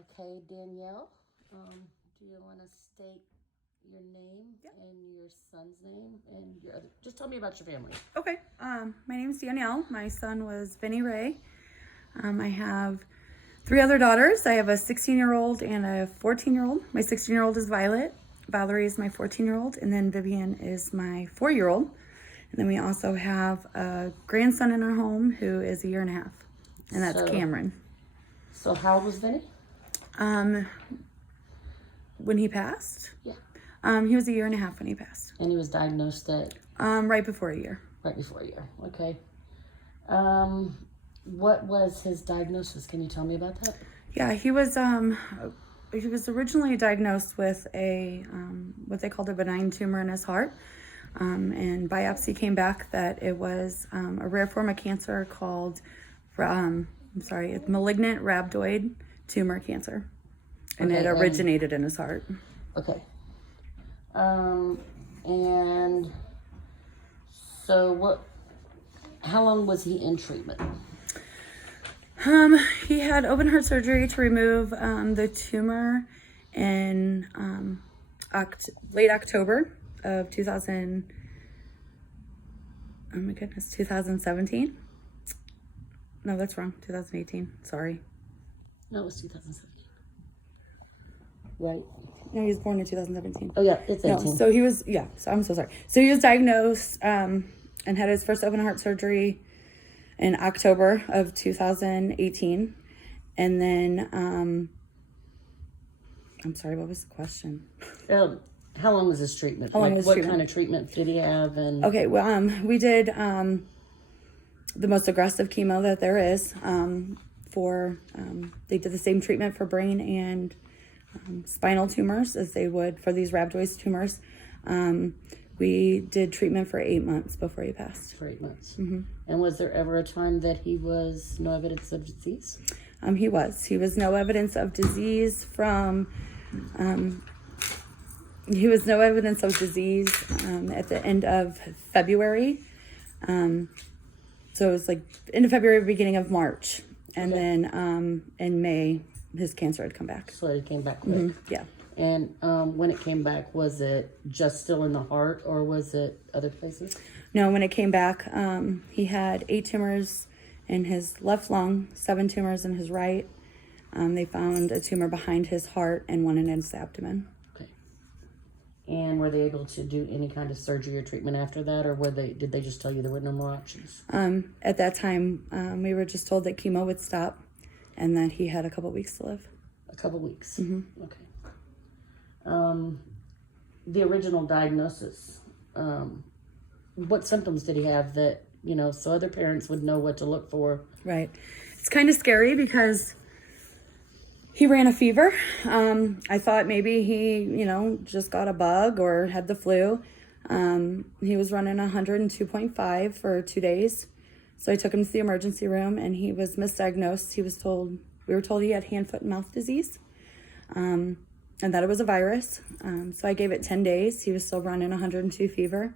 Okay, Danielle, do you want to state your name and your son's name and your other, just tell me about your family. Okay. My name is Danielle. My son was Vinny Ray. I have 3 other daughters. I have a 16-year-old and a 14-year-old. My 16-year-old is Violet. Valerie is my 14-year-old, and then Vivian is my 4-year-old. And then we also have a grandson in our home who is a 1.5 years, and that's Cameron. So how old was Vinny? When he passed? Yeah. He was a 1.5 years when he passed. And he was diagnosed at? Right before a year. Right before a year, okay. What was his diagnosis? Can you tell me about that? Yeah, he was originally diagnosed with a what they called a benign tumor in his heart, and biopsy came back that it was a rare form of cancer called it's malignant rhabdoid tumor cancer, and it originated in his heart. Okay. And so how long was he in treatment? He had open heart surgery to remove the tumor in late October of 2017. No, that's wrong. 2018. Sorry. No, it was 2017. Right? No, he was born in 2017. Oh, yeah, it's 18. No, so he was, so I'm so sorry. So he was diagnosed and had his first open heart surgery in October of 2018. And then, I'm sorry, what was the question? How long was his treatment? What kind of treatment did he have? And okay, well, we did the most aggressive chemo that there is they did the same treatment for brain and spinal tumors as they would for these rhabdoid tumors. We did treatment for 8 months before he passed. For 8 months. Mm-hmm. And was there ever a time that he was no evidence of disease? He was no evidence of disease from, he was no evidence of disease at the end of February. So it was like end of February, beginning of March. And then in May, his cancer had come back. So it came back quick. Mm-hmm. Yeah. And when it came back, was it just still in the heart or was it other places? No, when it came back, he had 8 tumors in his left lung, 7 tumors in his right. They found a tumor behind his heart and 1 in his abdomen. Okay. And were they able to do any kind of surgery or treatment after that, or did they just tell you there were no more options? At that time, we were just told that chemo would stop and that he had a couple weeks to live. A couple weeks? Mm-hmm. Okay. The original diagnosis, what symptoms did he have that, so other parents would know what to look for? Right. It's kind of scary because he ran a fever. I thought maybe he, just got a bug or had the flu. He was running 102.5 for 2 days. So I took him to the emergency room and he was misdiagnosed. We were told he had hand, foot, and mouth disease. And that it was a virus. So I gave it 10 days. He was still running 102 fever.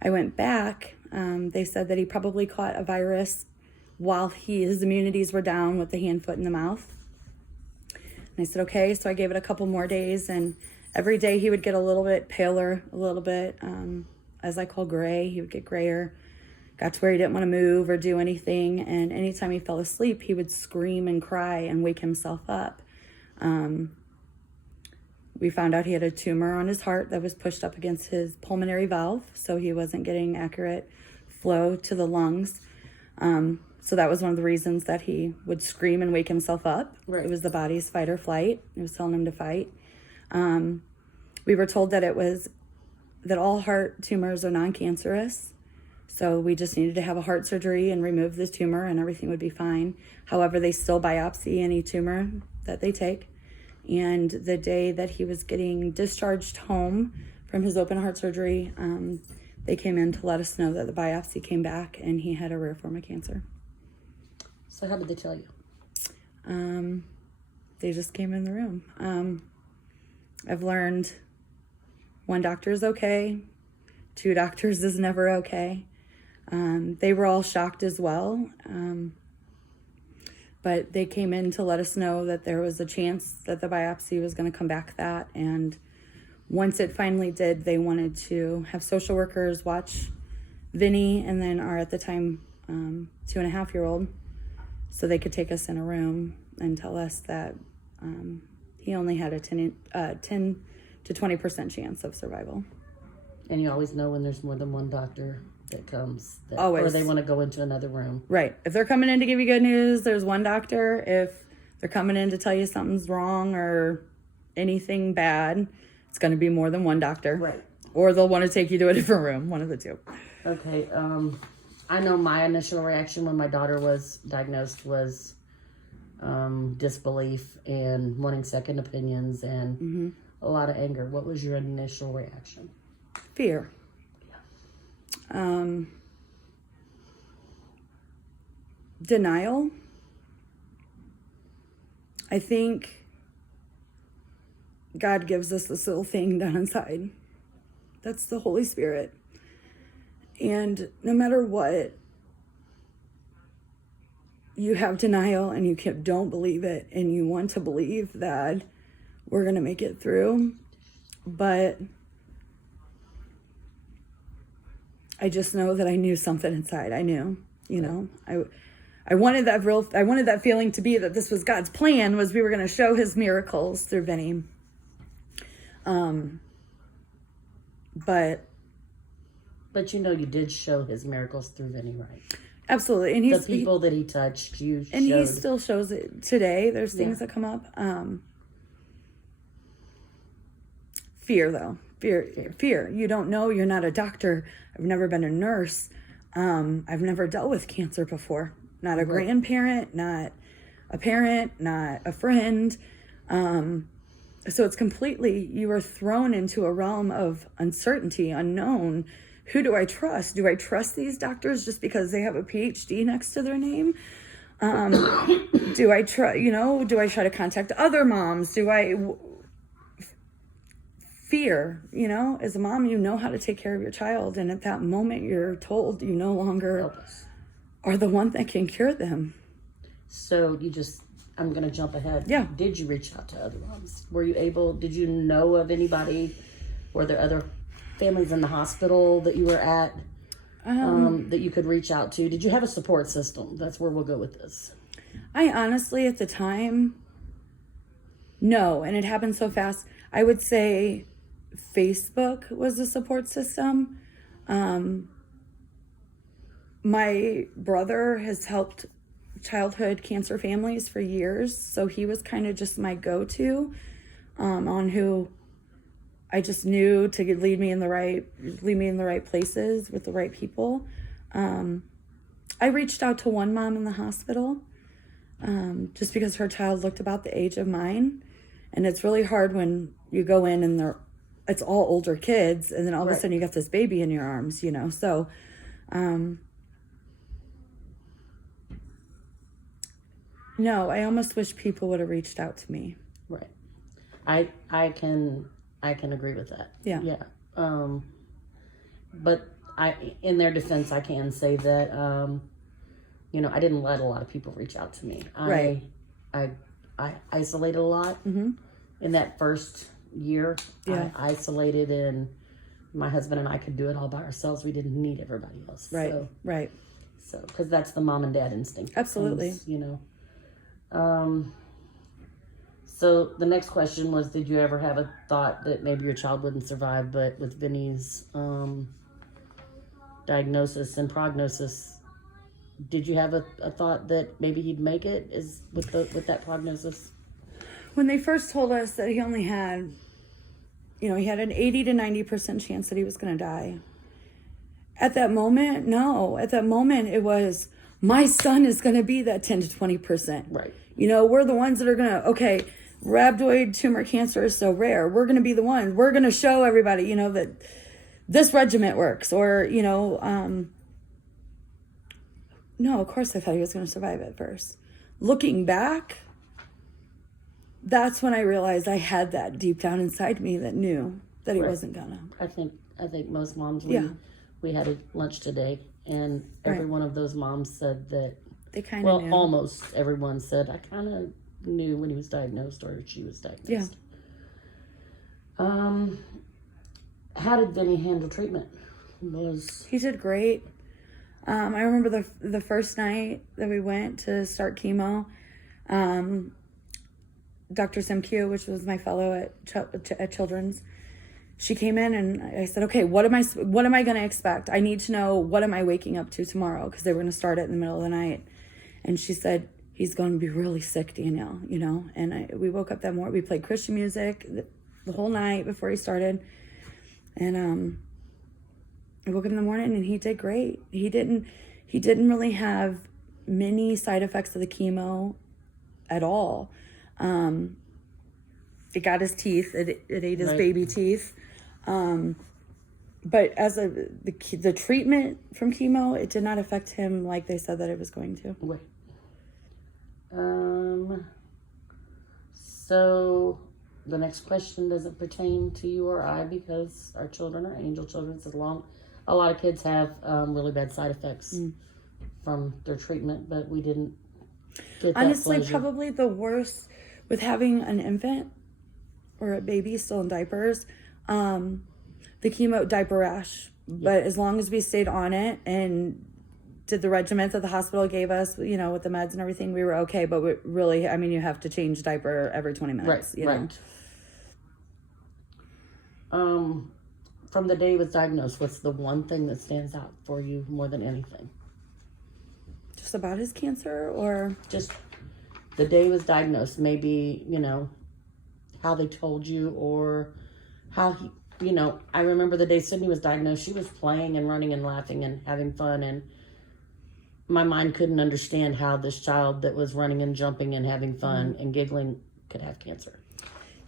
I went back. They said that he probably caught a virus while his immunities were down with the hand, foot, and the mouth. And I said, okay. So I gave it a couple more days. And every day he would get a little bit paler, a little bit, as I call gray. He would get grayer. Got to where he didn't want to move or do anything. And anytime he fell asleep, he would scream and cry and wake himself up. We found out he had a tumor on his heart that was pushed up against his pulmonary valve, so he wasn't getting accurate flow to the lungs. So that was one of the reasons that he would scream and wake himself up. Right. It was the body's fight or flight. It was telling him to fight. We were told that that all heart tumors are non-cancerous, so we just needed to have a heart surgery and remove the tumor and everything would be fine. However, they still biopsy any tumor that they take. And the day that he was getting discharged home from his open heart surgery, they came in to let us know that the biopsy came back and he had a rare form of cancer. So how did they tell you? They just came in the room. I've learned 1 doctor is okay, 2 doctors is never okay. They were all shocked as well. But they came in to let us know that there was a chance that the biopsy was going to come back that. And once it finally did, they wanted to have social workers watch Vinny and then our, at the time, 2.5-year-old, so they could take us in a room and tell us that he only had a 10 to 20% chance of survival. And you always know when there's more than one doctor that comes. Always. Or they want to go into another room. Right. If they're coming in to give you good news, there's one doctor. If they're coming in to tell you something's wrong or anything bad, it's going to be more than one doctor. Right. Or they'll want to take you to a different room, one of the two. Okay. I know my initial reaction when my daughter was diagnosed was disbelief and wanting second opinions and a lot of anger. What was your initial reaction? Fear. Denial. I think God gives us this little thing down inside. That's the Holy Spirit. And no matter what, you have denial and you don't believe it and you want to believe that we're going to make it through. But I just know that I knew something inside. I knew, I wanted that feeling to be that this was God's plan, was we were going to show his miracles through Vinny. But you did show his miracles through Vinny Ray. Absolutely. And the people that he touched, you and showed. He still shows it today. There's things that come up. Fear, though. Fear. You don't know. You're not a doctor. I've never been a nurse. I've never dealt with cancer before. Not a grandparent, not a parent, not a friend. So it's completely, you are thrown into a realm of uncertainty, unknown. Who do I trust? Do I trust these doctors just because they have a PhD next to their name? Do I try to contact other moms? Fear, as a mom, you know how to take care of your child. And at that moment, you're told you no longer are the one that can cure them. So I'm going to jump ahead. Yeah. Did you reach out to other moms? Did you know of anybody? Were there other families in the hospital that you were at that you could reach out to? Did you have a support system? That's where we'll go with this. I honestly, at the time, no. And it happened so fast. I would say Facebook was a support system. My brother has helped childhood cancer families for years, so he was kind of just my go-to on who I just knew to lead me in the right places with the right people. I reached out to one mom in the hospital just because her child looked about the age of mine, and it's really hard when you go in and it's all older kids, and then all of a sudden you got this baby in your arms, So, no, I almost wish people would have reached out to me. Right. I can agree with that. Yeah. Yeah. But in their defense, I can say that, I didn't let a lot of people reach out to me. I isolated a lot in that first year. Yeah. I isolated, and my husband and I could do it all by ourselves. We didn't need everybody else. Right. Right. So, because that's the mom and dad instinct. Absolutely. So the next question was, did you ever have a thought that maybe your child wouldn't survive? But with Vinny's diagnosis and prognosis, did you have a thought that maybe he'd make it with that prognosis? When they first told us that he only had, he had an 80 to 90% chance that he was going to die. At that moment, no. At that moment, it was, my son is going to be that 10 to 20%. Right. We're the ones that are going to, rhabdoid tumor cancer is so rare. We're going to be the ones. We're going to show everybody, that this regimen works. Or, no, of course I thought he was going to survive at first. Looking back, that's when I realized I had that deep down inside me that knew that he wasn't gonna. I think most moms, Yeah. we had a lunch today, and every one of those moms said that They kind of Well, knew. almost everyone said, I kind of knew when he was diagnosed or she was diagnosed. Yeah. How did Vinny handle treatment? He did great. I remember the first night that we went to start chemo. Dr. Simq, which was my fellow at Children's, she came in and I said, okay, what am I going to expect? I need to know, what am I waking up to tomorrow? Because they were going to start it in the middle of the night. And she said, he's going to be really sick, Danielle, you know? And we woke up that morning, we played Christian music the whole night before he started. And I woke up in the morning and he did great. He didn't really have many side effects of the chemo at all. It got his teeth. It ate his baby teeth. But as the treatment from chemo, it did not affect him like they said that it was going to. Wait. So the next question doesn't pertain to you or I because our children are angel children. So a lot of kids have really bad side effects from their treatment, but we didn't get that honestly pleasure. Probably the worst with having an infant or a baby still in diapers, the chemo diaper rash. But as long as we stayed on it and did the regimen that the hospital gave us, you know, with the meds and everything, we were okay. But we really, I mean, you have to change diaper every 20 minutes. You know? From the day he was diagnosed, what's the one thing that stands out for you more than anything? Just about his cancer, or just the day he was diagnosed, maybe, you know, how they told you or how he, you know, I remember the day Sydney was diagnosed, she was playing and running and laughing and having fun, and my mind couldn't understand how this child that was running and jumping and having fun and giggling could have cancer.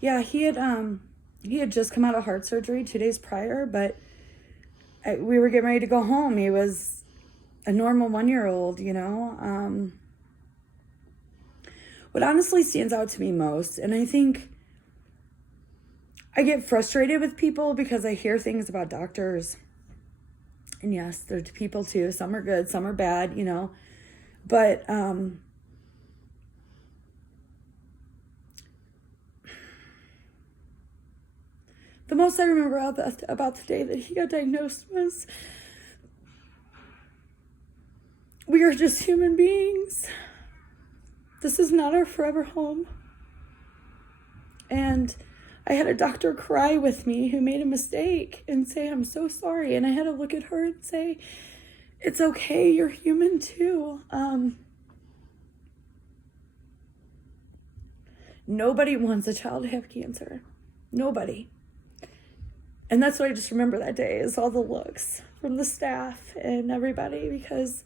Yeah, he had just come out of heart surgery 2 days prior, but we were getting ready to go home. He was a normal 1-year-old, you know. What honestly stands out to me most, and I think I get frustrated with people because I hear things about doctors. And yes, there's people too. Some are good, some are bad, you know. But the most I remember about the day that he got diagnosed was, we are just human beings. This is not our forever home. And I had a doctor cry with me who made a mistake and say, I'm so sorry. And I had to look at her and say, it's okay, you're human too. Nobody wants a child to have cancer. Nobody. And that's what I just remember that day, is all the looks from the staff and everybody, because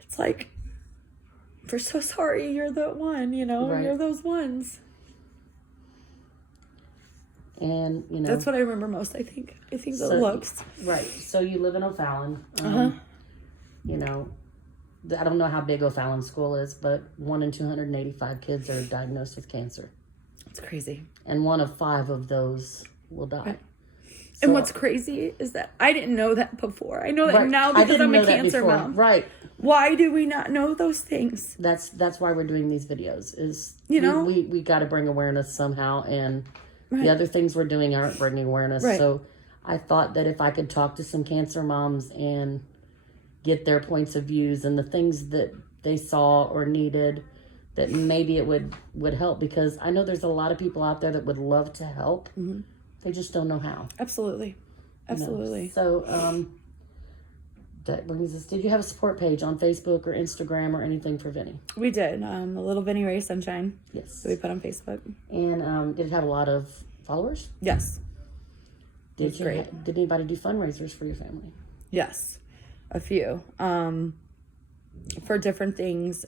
it's like, we're so sorry, you're the one, you know, you're those ones. And, you know, that's what I remember most, I think. I think the looks. Right. So you live in O'Fallon. You know, I don't know how big O'Fallon School is, but 1 in 285 kids are diagnosed with cancer. It's crazy. And 1 of 5 of those will die. Right. So, and what's crazy is that I didn't know that before. I know that now because I'm a cancer mom. Right. Why do we not know those things? That's why we're doing these videos. Is, you know, we got to bring awareness somehow, and the other things we're doing aren't bringing awareness. So I thought that if I could talk to some cancer moms and get their points of views and the things that they saw or needed, that maybe it would help, because I know there's a lot of people out there that would love to help. Mm-hmm. They just don't know how. Absolutely. Absolutely. You know? So that brings us, did you have a support page on Facebook or Instagram or anything for Vinny? We did. A little Vinny Ray Sunshine. Yes. So we put on Facebook. And did it have a lot of followers? Yes. Did anybody do fundraisers for your family? Yes. A few. For different things.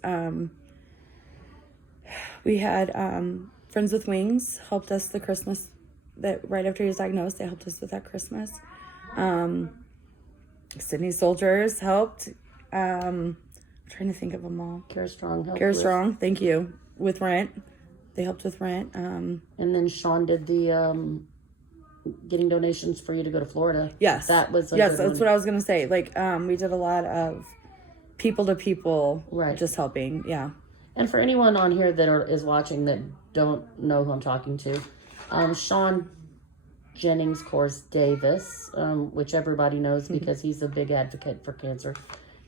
We had Friends with Wings helped us the Christmas, that right after he was diagnosed, they helped us with that Christmas. Sydney Soldiers helped. I'm trying to think of them all. Care Strong helped. Care Strong, thank you. With rent. They helped with rent. And then Sean did the getting donations for you to go to Florida. Yes. That was that's what I was going to say. Like, we did a lot of people to people, Right. just helping. Yeah. And for anyone on here that is watching that don't know who I'm talking to, Sean Jennings Course Davis, which everybody knows because he's a big advocate for cancer.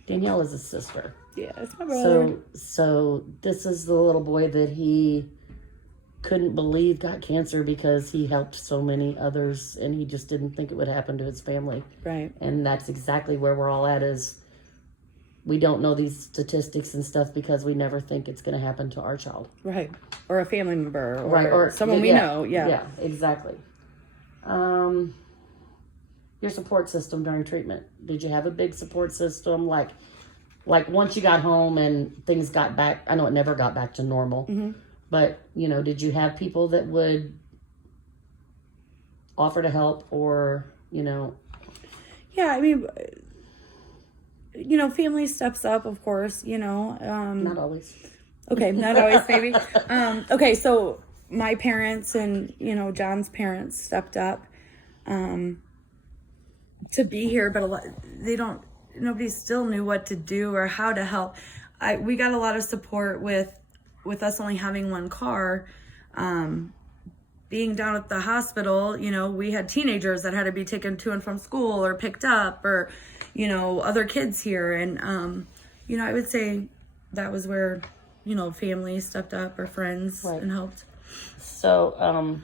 Danielle is his sister. Yeah, it's my brother. So this is the little boy that he couldn't believe got cancer because he helped so many others and he just didn't think it would happen to his family. Right. And that's exactly where we're all at, is we don't know these statistics and stuff because we never think it's going to happen to our child. Right. Or a family member, or, Right, or someone we know. Yeah. Yeah, exactly. Your support system during treatment. Did you have a big support system? Like once you got home and things got back, I know it never got back to normal, but, you know, did you have people that would offer to help or, you know? Yeah, I mean, you know, family steps up, of course, you know. Not always. Okay, not always, maybe. Okay, so my parents and, you know, John's parents stepped up to be here, but nobody still knew what to do or how to help. We got a lot of support with us only having one car. Being down at the hospital, you know, we had teenagers that had to be taken to and from school or picked up, or, you know, other kids here. And, you know, I would say that was where, you know, family stepped up, or friends, right, and helped. So,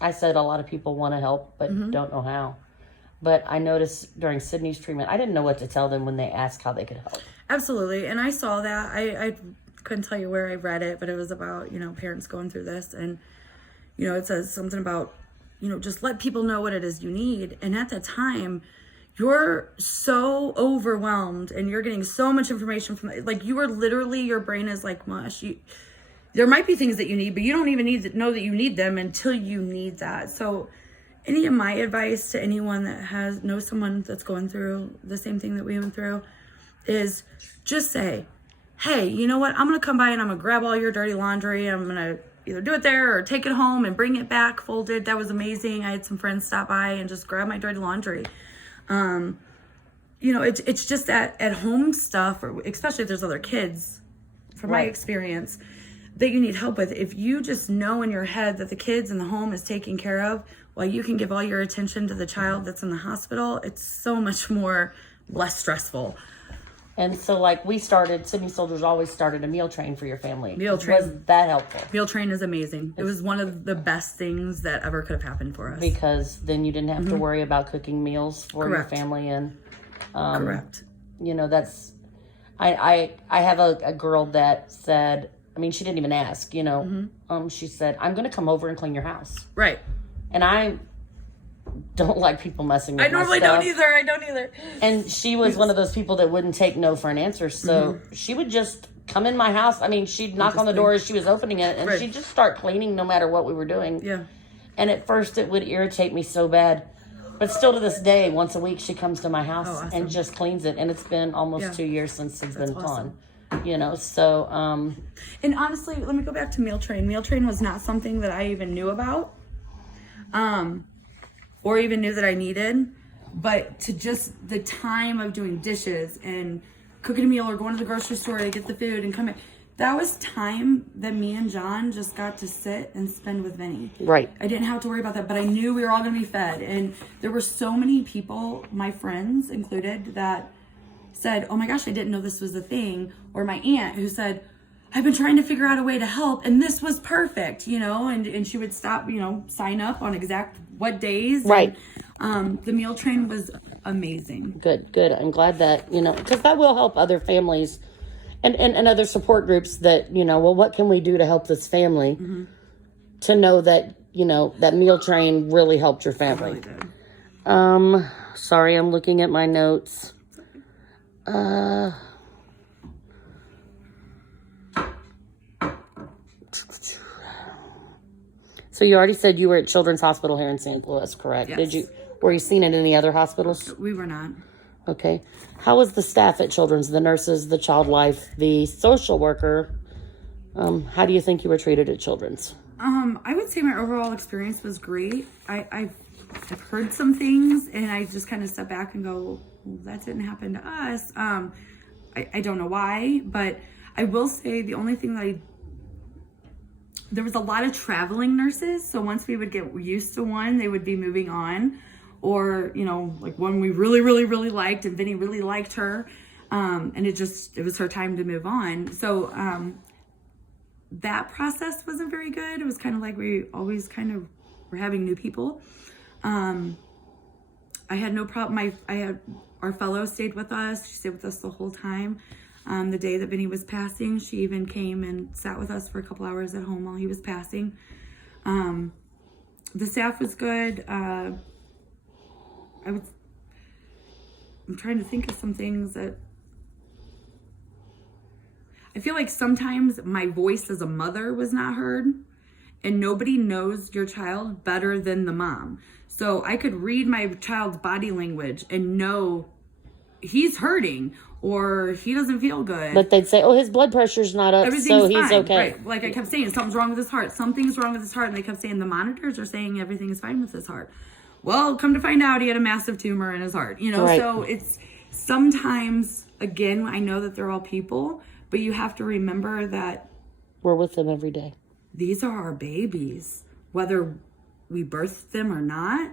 I said a lot of people want to help, but don't know how. But I noticed during Sydney's treatment, I didn't know what to tell them when they asked how they could help. Absolutely. And I saw that. I couldn't tell you where I read it, but it was about, you know, parents going through this. And, you know, it says something about, you know, just let people know what it is you need. And at that time, you're so overwhelmed and you're getting so much information from, like, you are literally, your brain is like mush. There might be things that you need, but you don't even need to know that you need them until you need that. So any of my advice to anyone that knows someone that's going through the same thing that we went through is just say, hey, you know what? I'm going to come by and I'm going to grab all your dirty laundry. I'm going to either do it there or take it home and bring it back folded. That was amazing. I had some friends stop by and just grab my dirty laundry. You know, it's just that at home stuff, or especially if there's other kids, from my experience, that you need help with. If you just know in your head that the kids in the home is taken care of, while you can give all your attention to the child that's in the hospital, it's so much more less stressful. And so, like, Sydney Soldiers always started a meal train for your family. Meal train. Was that helpful? Meal train is amazing. It was one of the best things that ever could have happened for us. Because then you didn't have to worry about cooking meals for your family. And, Correct. You know, that's, I have a girl that said, I mean, she didn't even ask, you know, she said, I'm going to come over and clean your house. Right. And I don't like people messing with my stuff. I don't either. And she was one of those people that wouldn't take no for an answer. So she would just come in my house. I mean, she'd knock on the door as she was opening it, and she'd just start cleaning no matter what we were doing. Yeah. And at first it would irritate me so bad. But still to this day, once a week she comes to my house and just cleans it. And it's been almost 2 years since it's been gone. You know, so... And honestly, let me go back to Meal Train. Meal Train was not something that I even knew about. Or even knew that I needed, but to just the time of doing dishes and cooking a meal or going to the grocery store to get the food and coming, that was time that me and John just got to sit and spend with Vinny. Right. I didn't have to worry about that, but I knew we were all going to be fed. And there were so many people, my friends included, that said, oh my gosh, I didn't know this was a thing. Or my aunt who said, I've been trying to figure out a way to help, and this was perfect, you know, and she would stop, you know, sign up on exact what days. Right. And, the meal train was amazing. Good. I'm glad that, you know, because that will help other families and other support groups that, you know, well, what can we do to help this family to know that, you know, that meal train really helped your family. It really did. Sorry, I'm looking at my notes. So you already said you were at Children's Hospital here in St. Louis, correct? Yes. Were you seen at any other hospitals? We were not. Okay. How was the staff at Children's, the nurses, the child life, the social worker? How do you think you were treated at Children's? I would say my overall experience was great. I've heard some things and I just kind of step back and go, well, that didn't happen to us. I don't know why, but I will say the only thing that there was a lot of traveling nurses. So once we would get used to one, they would be moving on. Or, you know, like one we really, really, really liked, and Vinny really liked her. And it was her time to move on. So that process wasn't very good. It was kind of like we always kind of were having new people. I had no problem. I had our fellow stayed with us. She stayed with us the whole time. The day that Vinny was passing, she even came and sat with us for a couple hours at home while he was passing. The staff was good. I'm trying to think of some things that I feel like sometimes my voice as a mother was not heard, and nobody knows your child better than the mom. So I could read my child's body language and know he's hurting or he doesn't feel good. But they'd say, oh, his blood pressure's not up, so he's fine. okay. Right. Like I kept saying, something's wrong with his heart. Something's wrong with his heart. And they kept saying the monitors are saying everything is fine with his heart. Well, come to find out, he had a massive tumor in his heart. You know, Right. So it's sometimes, again, I know that they're all people, but you have to remember that We're with them every day. these are our babies. Whether we birthed them or not,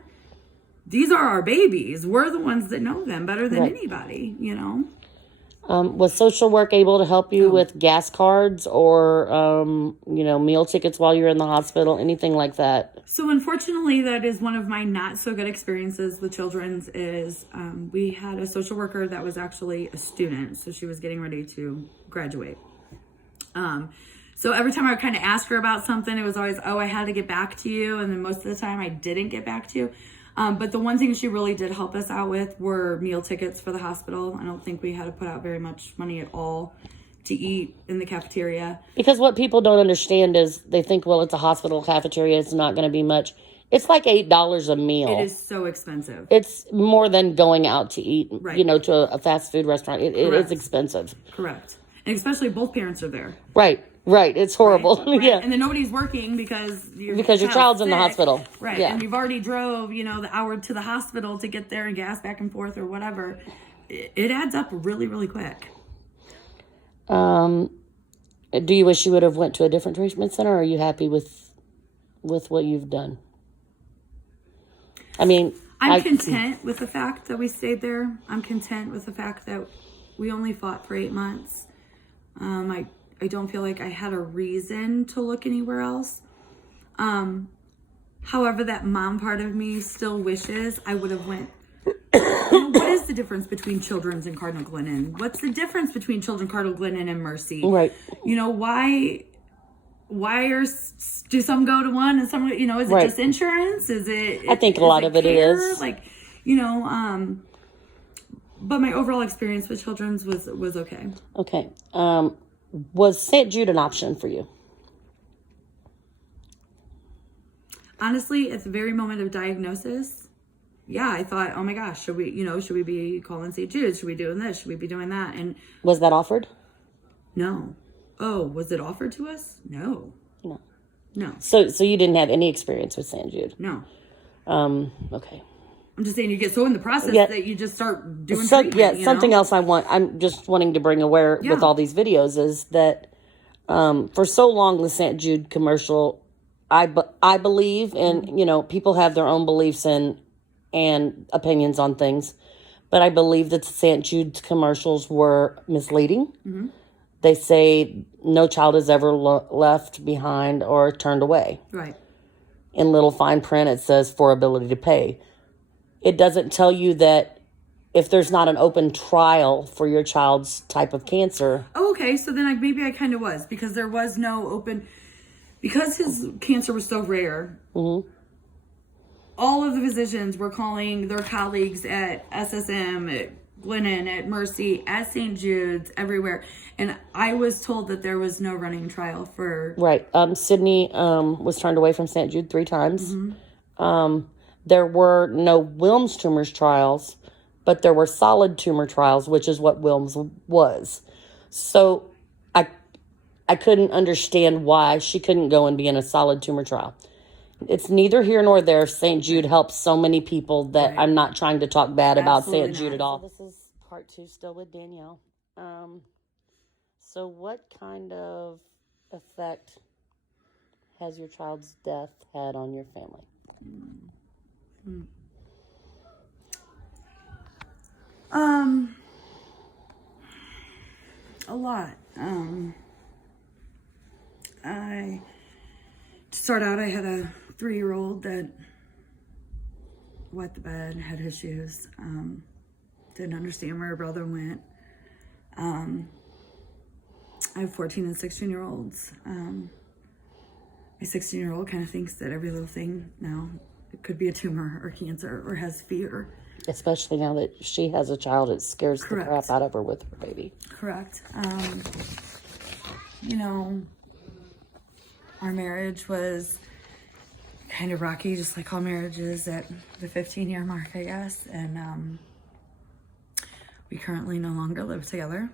these are our babies. We're the ones that know them better than Right. anybody, you know? Was social work able to help you with gas cards or, meal tickets while you're in the hospital, anything like that? So unfortunately, that is one of my not so good experiences with children's is we had a social worker that was actually a student. So she was getting ready to graduate. So every time I would kind of ask her about something, it was always, oh, I had to get back to you. And then most of the time I didn't get back to you. But the one thing she really did help us out with were meal tickets for the hospital. I don't think we had to put out very much money at all to eat in the cafeteria. Because what people don't understand is they think, well, it's a hospital cafeteria, it's not going to be much. It's like $8 a meal. It is so expensive. It's more than going out to eat, Right. To a fast food restaurant. It is expensive. Correct. And especially both parents are there. Right. It's horrible. Right. Yeah. And then nobody's working because your child's in the sick. hospital. Right. Yeah. And you've already drove, the hour to the hospital to get there and gas back and forth or whatever. It adds up really, really quick. Do you wish you would have went to a different treatment center, or are you happy with what you've done? I mean, I'm content with the fact that we stayed there. I'm content with the fact that we only fought for 8 months. I don't feel like I had a reason to look anywhere else. However, that mom part of me still wishes I would have went. What is the difference between Children's and Cardinal Glennon? What's the difference between Children, Cardinal Glennon, and Mercy? Right. Why do some go to one and some, is it Right. just insurance? Is it? I think a lot of it is. But my overall experience with Children's was okay. Okay. Was St. Jude an option for you? Honestly, at the very moment of diagnosis, yeah, I thought, oh my gosh, should we be calling St. Jude? Should we be doing this? Should we be doing that? And Was that offered? no. Oh, was it offered to us? No. No. So you didn't have any experience with St. Jude? No. Okay. I'm just saying you get so in the process Yeah. that you just start doing treatment, something else I'm just wanting to bring aware with all these videos is that for so long the St. Jude commercial, I believe, and people have their own beliefs and opinions on things, but I believe that the St. Jude's commercials were misleading. Mm-hmm. They say no child is ever left behind or turned away. Right. In little fine print it says for ability to pay. It doesn't tell you that if there's not an open trial for your child's type of cancer. Oh, okay. So then maybe I kind of was, because there was no open, because his cancer was so rare. Mm-hmm. All of the physicians were calling their colleagues at SSM, at Glennon, at Mercy, at St. Jude's, everywhere. And I was told that there was no running trial for... Right. Sydney was turned away from St. Jude 3 times. Mm-hmm. There were no Wilms tumors trials, but there were solid tumor trials, which is what Wilms was. So I couldn't understand why she couldn't go and be in a solid tumor trial. It's neither here nor there. St. Jude helps so many people that I'm not trying to talk bad about St. Jude at all. This is part 2 still with Danielle. So what kind of effect has your child's death had on your family? A lot. To start out, I had a 3-year-old that wet the bed, had issues, didn't understand where her brother went. I have 14 and 16-year-olds. My 16-year-old kind of thinks that every little thing now, it could be a tumor or cancer or has fear. Especially now that she has a child, it scares the Correct. crap out of her with her baby. Correct. Our marriage was kind of rocky, just like all marriages at the 15-year mark, I guess. And we currently no longer live together.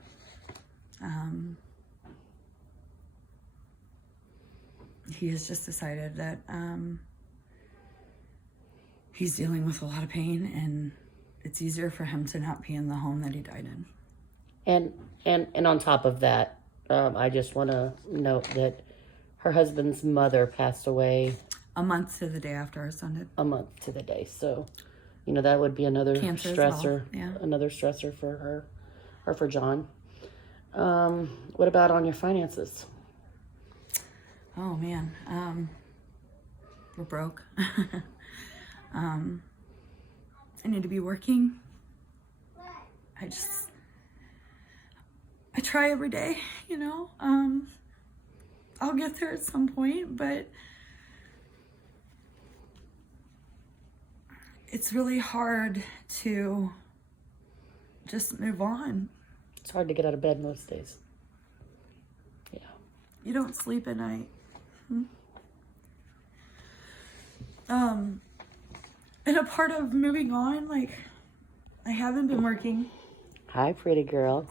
He has just decided that he's dealing with a lot of pain, and it's easier for him to not be in the home that he died in. And on top of that, I just want to note that her husband's mother passed away A month to the day after our son did. a month to the day. So, that would be another Cancer as stressor. well. Yeah. Another stressor for her or for John. What about on your finances? Oh man, we're broke. I need to be working. I try every day, I'll get there at some point, but it's really hard to just move on. It's hard to get out of bed most days. Yeah. You don't sleep at night. And a part of moving on, like, I haven't been working. Hi, pretty girl.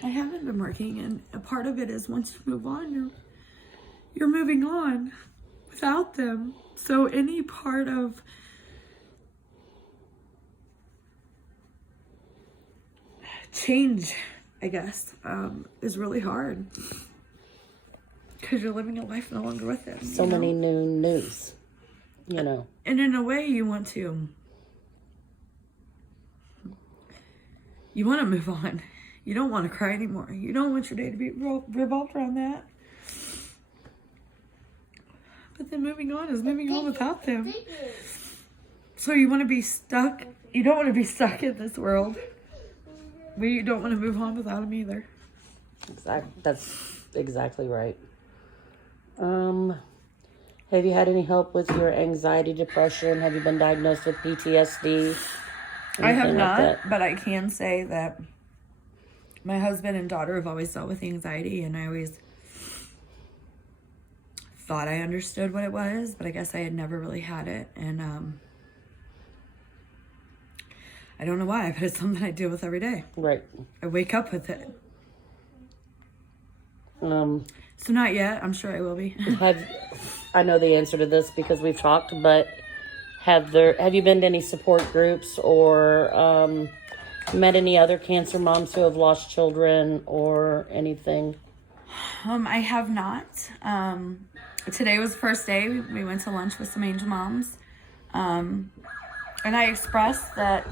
I haven't been working, and a part of it is once you move on, you're moving on without them. So any part of change, I guess, is really hard because you're living a life no longer with them. So many new news, And in a way, you want to move on. You don't want to cry anymore. You don't want your day to be revolved around that. But then moving on is moving on without them. So you want to be stuck. You don't want to be stuck in this world. But you don't want to move on without them either. That's exactly right. Have you had any help with your anxiety, depression? Have you been diagnosed with PTSD? I have Anything like not, that? but I can say that my husband and daughter have always dealt with anxiety, and I always thought I understood what it was, but I guess I had never really had it. And I don't know why, but it's something I deal with every day. Right. I wake up with it. So not yet. I'm sure I will be. I know the answer to this because we've talked, but have you been to any support groups or met any other cancer moms who have lost children or anything? I have not. Today was the first day. We went to lunch with some angel moms. And I expressed that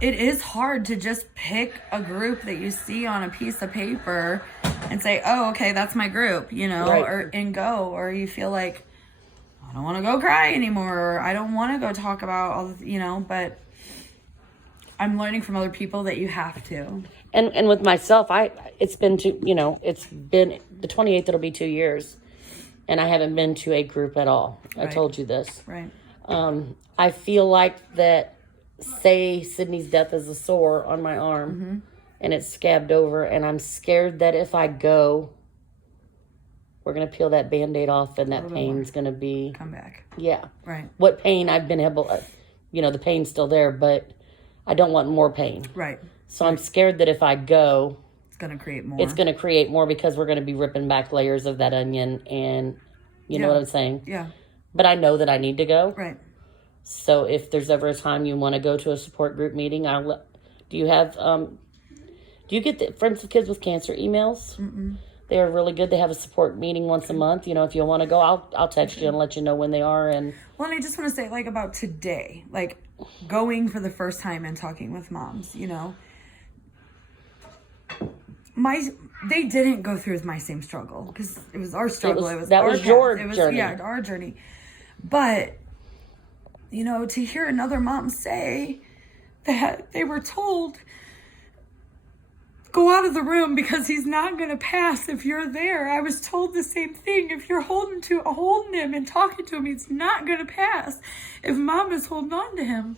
it is hard to just pick a group that you see on a piece of paper and say, oh, okay, that's my group, Right. and go. Or you feel like, I don't want to go cry anymore. Or I don't want to go talk about all the, but I'm learning from other people that you have to. And with myself, it's been the 28th, it'll be 2 years. And I haven't been to a group at all. I Right. told you this. Right. I feel like that, say Sydney's death is a sore on my arm and it's scabbed over, and I'm scared that if I go, we're going to peel that Band-Aid off and that pain's going to be... Come back. Yeah. Right. What pain I've been able... the pain's still there, but I don't want more pain. Right. So I'm scared that if I go... It's going to create more. It's going to create more because we're going to be ripping back layers of that onion, and you know what I'm saying? Yeah. But I know that I need to go. Right. So if there's ever a time you want to go to a support group meeting, do you have Do you get the Friends of Kids with Cancer emails? Mm-mm. They are really good. They have a support meeting once a month. You know, if you want to go, I'll text you and let you know when they are. And well, and I just want to say, like, about today, like, going for the first time and talking with moms, you know, they didn't go through my same struggle, because it was our struggle. It was your journey. Yeah, our journey. But, you know, to hear another mom say that they were told, go out of the room because he's not going to pass if you're there. I was told the same thing. If you're holding him and talking to him, he's not going to pass if mom is holding on to him.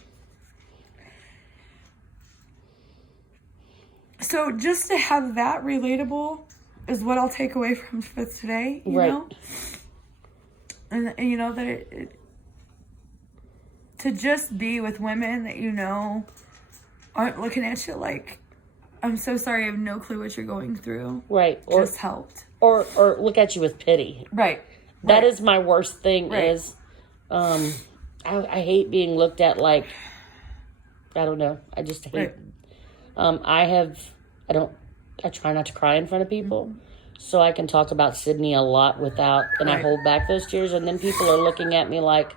So just to have that relatable is what I'll take away from today, you know? And you know, that to just be with women that, you know, aren't looking at you like, I'm so sorry, I have no clue what you're going through. Right. Just helped. Or look at you with pity. Right. That is my worst thing is, I hate being looked at like, I don't know. I just hate, I try not to cry in front of people. So I can talk about Sydney a lot without, and I hold back those tears. And then people are looking at me like,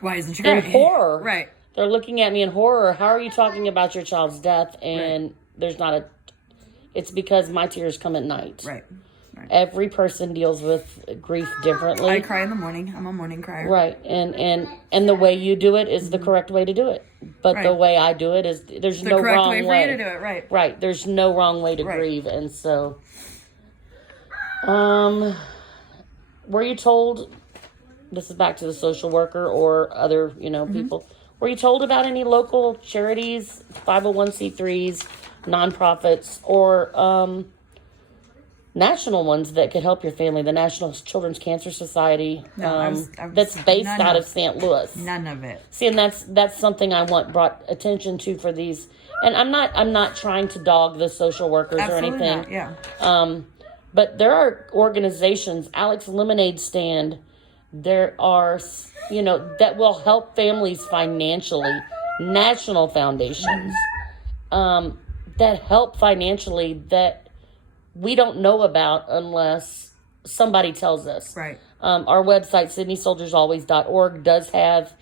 why isn't she crying? In horror. Right. They're looking at me in horror. How are you talking about your child's death? And there's not it's because my tears come at night. Right. Every person deals with grief differently. I cry in the morning. I'm a morning crier. Right. And the way you do it is the correct way to do it. But the way I do it is, there's no wrong way. The correct way for you to do it, right. Right. There's no wrong way to grieve. And so, were you told, this is back to the social worker or other, you know, people, were you told about any local charities, 501c3s, nonprofits, or national ones that could help your family? The National Children's Cancer Society, that's based out of St. Louis. None of it. See, and that's something I want brought attention to for these. And I'm not trying to dog the social workers or anything. Not, yeah. But there are organizations, Alex Lemonade Stand, there are, you know, that will help families financially. National foundations that help financially that we don't know about unless somebody tells us. Right. Our website, sydneysoldiersalways.org, does have,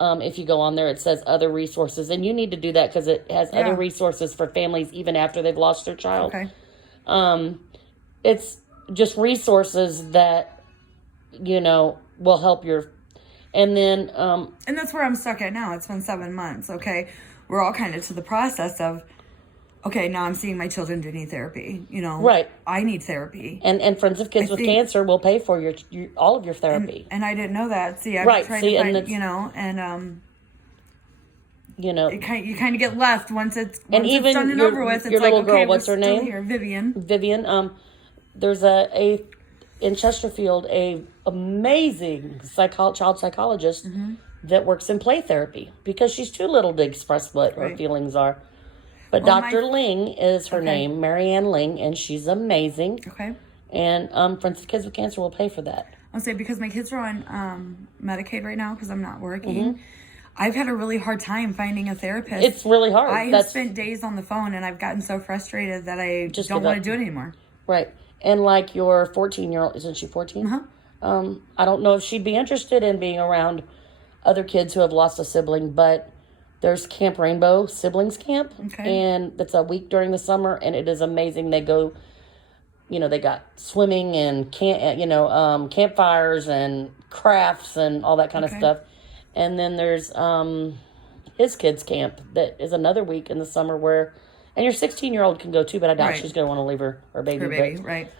if you go on there, it says other resources. And you need to do that because it has other resources for families even after they've lost their child. Okay. It's just resources that, you know, will help your... And then... and that's where I'm stuck at now. It's been 7 months, okay? We're all kind of to the process of, okay, now I'm seeing my children do need therapy, you know. Right. I need therapy. And Friends of Kids with Cancer will pay for your all of your therapy. And I didn't know that. See, I've been trying to find, you know, and... you know, you kind of get left once it's done and over with. It's your like, little girl, okay, what's her name? Here, Vivian. There's a in Chesterfield, a amazing child psychologist that works in play therapy because she's too little to express what her feelings are. But Dr. Ling is her name, Marianne Ling, and she's amazing. Okay. And Friends of Kids with Cancer will pay for that. I'll say because my kids are on Medicaid right now because I'm not working. I've had a really hard time finding a therapist. It's really hard. I have spent days on the phone, and I've gotten so frustrated that I just don't want to do it anymore. Right. And like your 14-year-old, isn't she 14? I don't know if she'd be interested in being around other kids who have lost a sibling, but there's Camp Rainbow Siblings Camp. Okay. And it's a week during the summer, and it is amazing. They go, you know, they got swimming and campfires and crafts and all that kind of stuff. And then there's his kids' camp that is another week in the summer where, and your 16-year-old can go too, but I doubt she's going to want to leave her baby. Her baby, right.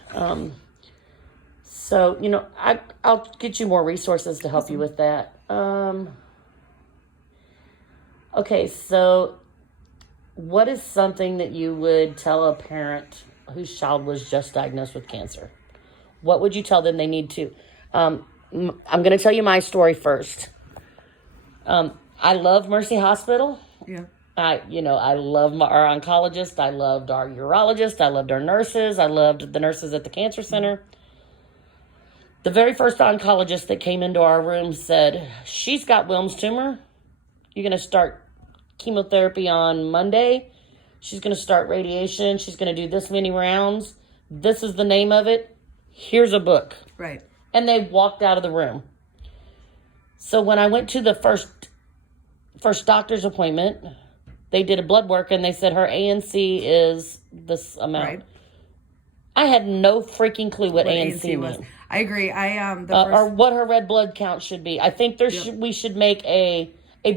So, you know, I'll get you more resources to help you with that. Okay, so what is something that you would tell a parent whose child was just diagnosed with cancer? What would you tell them they need to? I'm going to tell you my story first. I love Mercy Hospital. Yeah. I love our oncologist. I loved our urologist. I loved our nurses. I loved the nurses at the cancer center. The very first oncologist that came into our room said, she's got Wilms tumor. You're going to start chemotherapy on Monday. She's going to start radiation. She's going to do this many rounds. This is the name of it. Here's a book. Right. And they walked out of the room. So when I went to the first doctor's appointment, they did a blood work and they said her ANC is this amount. Right. I had no freaking clue what ANC was. I agree. Or what her red blood count should be. I think we should make a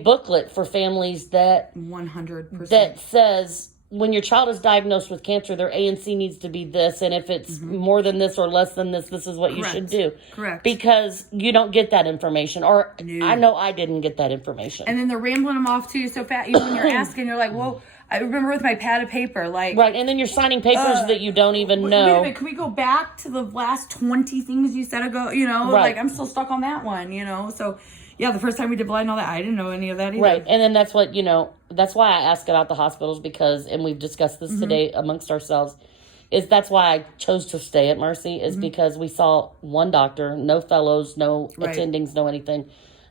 booklet for families that 100% that says when your child is diagnosed with cancer, their ANC needs to be this, and if it's more than this or less than this, this is what you should do. Correct. Because you don't get that information, or I know I didn't get that information. And then they're rambling them off to you so fast. Even when you're asking, you're like, well, I remember with my pad of paper, like... Right, and then you're signing papers that you don't even know. Wait a minute, can we go back to the last 20 things you said ago? You know, like, I'm still stuck on that one, you know? So, yeah, the first time we did blood and all that, I didn't know any of that either. Right, and then that's what, that's why I ask about the hospitals, because, and we've discussed this today amongst ourselves, is that's why I chose to stay at Mercy, is because we saw one doctor, no fellows, no attendings, no anything.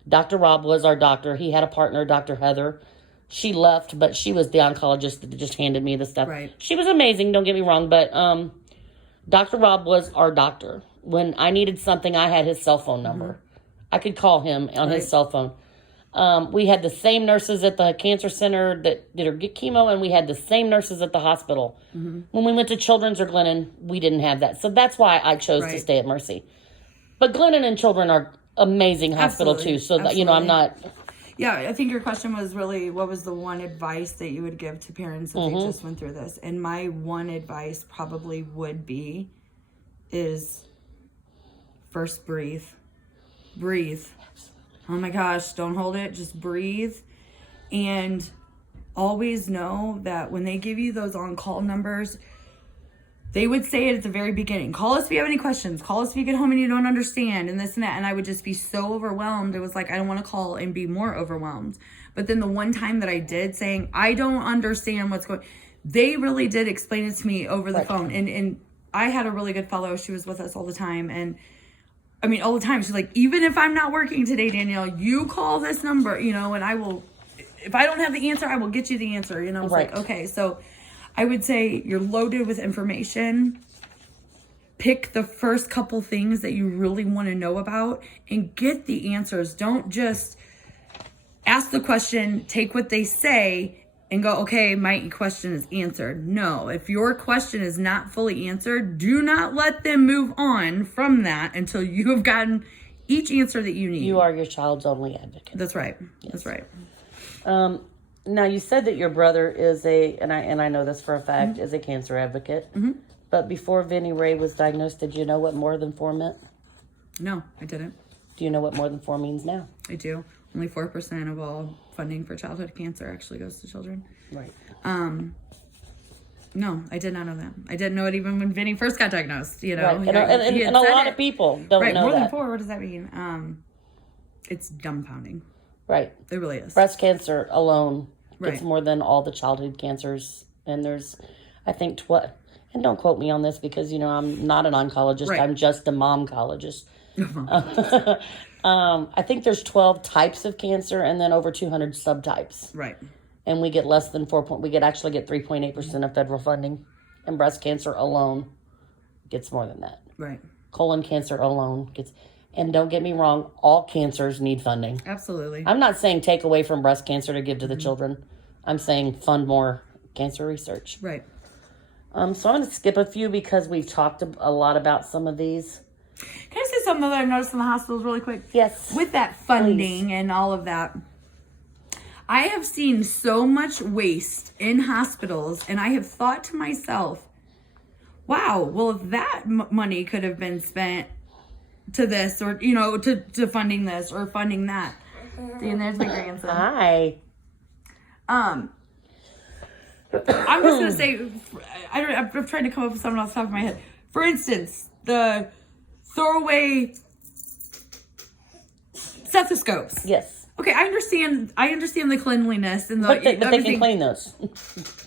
Dr. Rob was our doctor. He had a partner, Dr. Heather. She left, but she was the oncologist that just handed me the stuff. Right. She was amazing, don't get me wrong, but Dr. Rob was our doctor. When I needed something, I had his cell phone number. I could call him on his cell phone. We had the same nurses at the cancer center that did her get chemo, and we had the same nurses at the hospital. When we went to Children's or Glennon, we didn't have that. So that's why I chose to stay at Mercy. But Glennon and Children are amazing hospital too. So that, I'm not... Yeah, I think your question was really, what was the one advice that you would give to parents if they just went through this? And my one advice probably would be, is first breathe. Breathe. Oh my gosh, don't hold it. Just breathe. And always know that when they give you those on-call numbers, they would say it at the very beginning. Call us if you have any questions. Call us if you get home and you don't understand, and this and that. And I would just be so overwhelmed. It was like, I don't want to call and be more overwhelmed. But then the one time that I did, saying, I don't understand what's going on, they really did explain it to me over the phone. And I had a really good fellow. She was with us all the time. And I mean, all the time. She's like, even if I'm not working today, Danielle, you call this number, and I will, if I don't have the answer, I will get you the answer. I was like, okay, so I would say you're loaded with information. Pick the first couple things that you really want to know about and get the answers. Don't just ask the question, take what they say, and go, okay, my question is answered. No, if your question is not fully answered, do not let them move on from that until you have gotten each answer that you need. You are your child's only advocate. That's right. Yes. That's right. Now, you said that your brother is and I know this for a fact, is a cancer advocate. But before Vinny Ray was diagnosed, did you know what more than 4 meant? No, I didn't. Do you know what more than 4 means now? I do. Only 4% of all funding for childhood cancer actually goes to children. Right. No, I did not know that. I didn't know it even when Vinny first got diagnosed. Right. And a lot of people don't know that. More than 4, what does that mean? It's dumbfounding. Right. It really is. Breast cancer alone gets more than all the childhood cancers. And there's, I think, and don't quote me on this because, I'm not an oncologist. Right. I'm just a momcologist. I think there's 12 types of cancer and then over 200 subtypes. Right. And we get less than we actually get 3.8% of federal funding. And breast cancer alone gets more than that. Right. Colon cancer alone gets... And don't get me wrong, all cancers need funding. Absolutely. I'm not saying take away from breast cancer to give to the children. I'm saying fund more cancer research. Right. So I'm going to skip a few because we've talked a lot about some of these. Can I say something that I've noticed in the hospitals really quick? Yes. With that funding and all of that, I have seen so much waste in hospitals, and I have thought to myself, wow, well, if that money could have been spent to this or, to funding this or funding that. See, and there's my grandson. Hi. I'm just going to say, I'm trying to come up with something off the top of my head. For instance, the throwaway stethoscopes. Yes. Okay, I understand the cleanliness and the but they can clean those.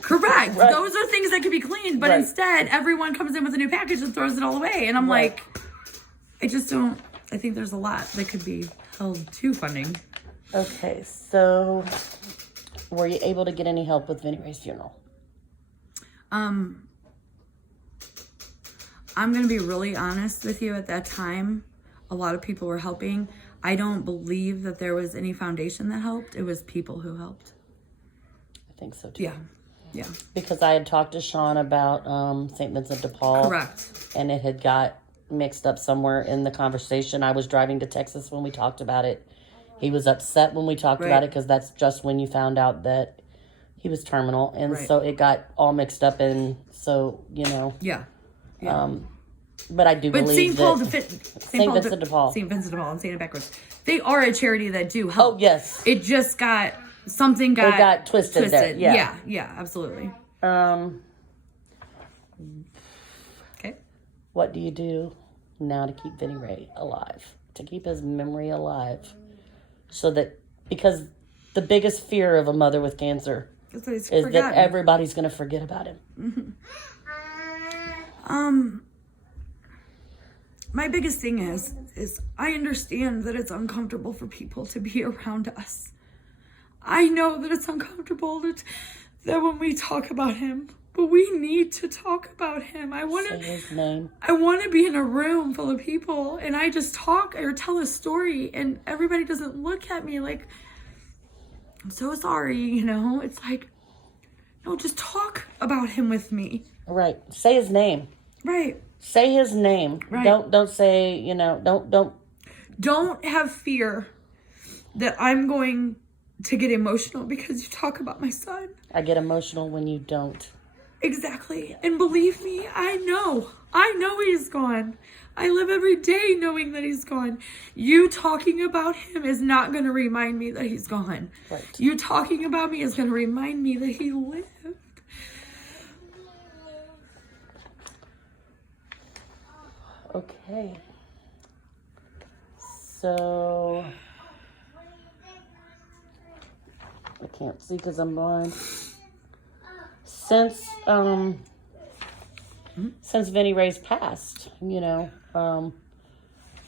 Correct. Right. Those are things that can be cleaned, but instead everyone comes in with a new package and throws it all away. And I'm like, I think there's a lot that could be held to funding. Okay, so were you able to get any help with Vinny Ray's funeral? I'm going to be really honest with you. At that time, a lot of people were helping. I don't believe that there was any foundation that helped. It was people who helped. I think so too. Yeah. Yeah. Because I had talked to Sean about St. Vincent de Paul. Correct. And it had got mixed up somewhere in the conversation. I was driving to Texas when we talked about it. He was upset when we talked about it because that's just when you found out that he was terminal. And so it got all mixed up. And so, you know. Yeah. But I do believe St. Vincent de Paul, I'm saying it backwards. They are a charity that do help. Oh, yes. It just got, something got... It got twisted there. Yeah, absolutely. Okay. What do you do now to keep Vinny Ray alive? To keep his memory alive? So that, because the biggest fear of a mother with cancer is that everybody's going to forget about him. Mm-hmm. My biggest thing is I understand that it's uncomfortable for people to be around us. I know that it's uncomfortable that when we talk about him, but we need to talk about him. I want to say his name. I want to be in a room full of people and I just talk or tell a story and everybody doesn't look at me like, I'm so sorry, you know? It's like, no, just talk about him with me. Right. Say his name. Right. Say his name. Right. Don't say, you know, don't have fear that I'm going to get emotional because you talk about my son. I get emotional when you don't. Exactly. And believe me, I know he's gone. I live every day knowing that he's gone. You talking about him is not going to remind me that he's gone. Right. You talking about me is going to remind me that he lived. Okay. So I can't see because I'm blind. Since Vinny Ray's passed, you know,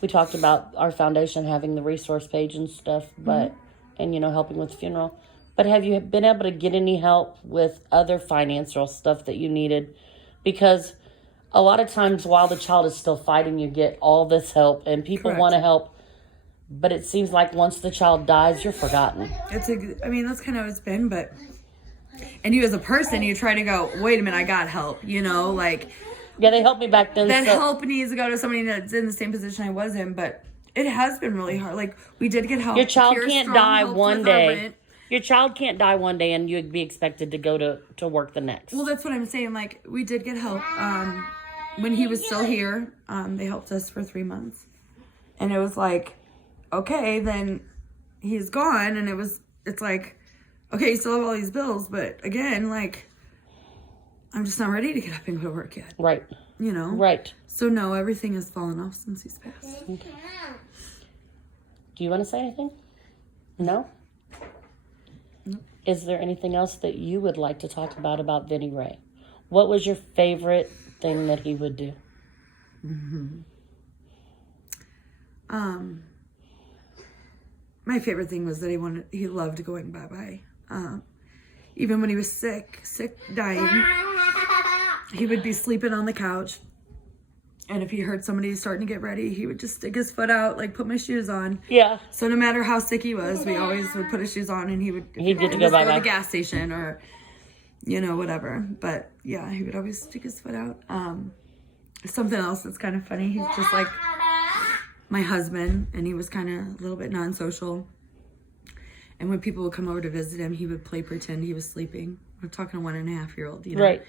we talked about our foundation having the resource page and stuff, but and you know, helping with the funeral. But have you been able to get any help with other financial stuff that you needed? Because a lot of times while the child is still fighting, you get all this help and people want to help. But it seems like once the child dies, you're forgotten. That's kind of how it's been. But, and you as a person, you try to go, wait a minute, I got help, you know, like. Yeah, they helped me back then. That help needs to go to somebody that's in the same position I was in. But it has been really hard. Like, we did get help. Your child can't die one day. Your child can't die one day and you'd be expected to go to work the next. Well, that's what I'm saying. Like, we did get help. When he was still here, they helped us for 3 months. And it was like, okay, then he's gone. And it's like, okay, you still have all these bills. But again, like, I'm just not ready to get up and go to work yet. Right. You know? Right. So, no, everything has fallen off since he's passed. Okay. Do you want to say anything? No? No. Is there anything else that you would like to talk about Vinny Ray? What was your favorite thing that he would do? My favorite thing was that he loved going bye-bye. Even when he was sick, dying, he would be sleeping on the couch. And if he heard somebody starting to get ready, he would just stick his foot out, like put my shoes on. Yeah. So no matter how sick he was, we always would put his shoes on and he get to go bye-bye. Go to the gas station or, you know, whatever. But yeah, he would always stick his foot out. Something else that's kind of funny. He's just like my husband, and he was kind of a little bit non-social. And when people would come over to visit him, he would play pretend he was sleeping. I'm talking a 1.5-year-old, you know. Right.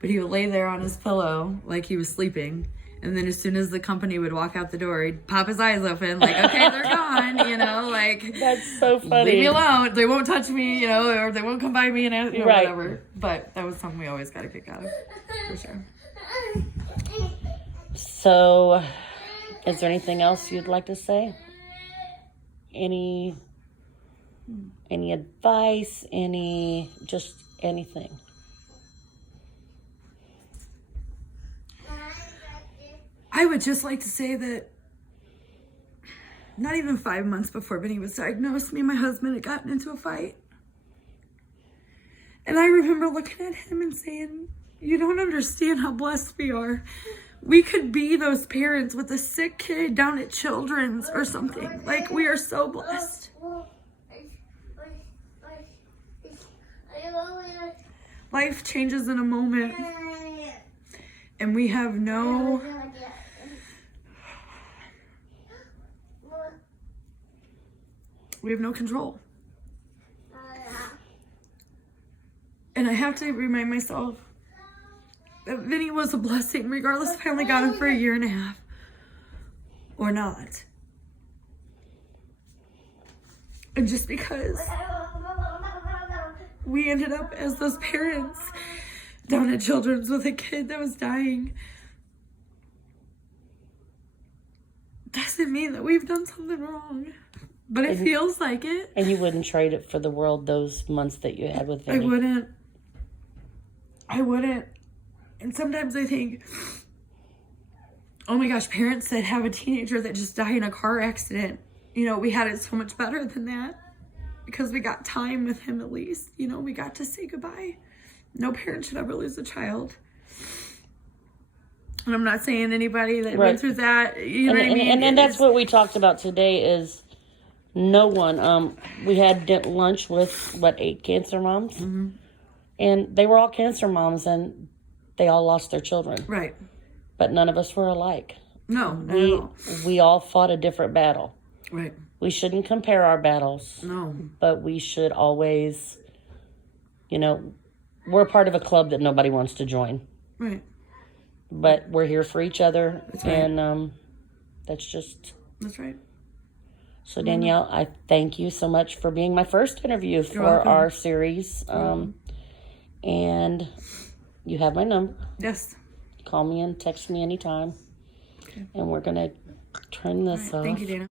But he would lay there on his pillow like he was sleeping. And then as soon as the company would walk out the door, he'd pop his eyes open, like, okay, they're gone, you know, like. That's so funny. Leave me alone. They won't touch me, you know, or they won't come by me and ask, you know, whatever. But that was something we always got a kick out of, for sure. So, is there anything else you'd like to say? Any advice? Just anything? I would just like to say that not even 5 months before Vinny was diagnosed, me and my husband had gotten into a fight. And I remember looking at him and saying, You don't understand how blessed we are. We could be those parents with a sick kid down at Children's or something. Like, we are so blessed. Life changes in a moment. And we have no... We have no control. And I have to remind myself that Vinny was a blessing, regardless if I only got him for a year and a half or not. And just because we ended up as those parents down at Children's with a kid that was dying doesn't mean that we've done something wrong. But it feels like it. And you wouldn't trade it for the world those months that you had with Vinny? I wouldn't. And sometimes I think, oh my gosh, parents that have a teenager that just died in a car accident, you know, we had it so much better than that because we got time with him at least. You know, we got to say goodbye. No parent should ever lose a child. And I'm not saying anybody that went through that, you know what I mean? And that's what we talked about today is no one. We had lunch with, 8 cancer moms? Mm-hmm. And they were all cancer moms, and they all lost their children. Right. But none of us were alike. No, not at all. We all fought a different battle. Right. We shouldn't compare our battles. No. But we should always, you know, we're a part of a club that nobody wants to join. Right. But we're here for each other. That's right. And that's just... That's right. So, Danielle, I thank you so much for being my first interview for our series. And you have my number. Yes. Call me and text me anytime. Okay. And we're going to turn this off. Thank you, Dana.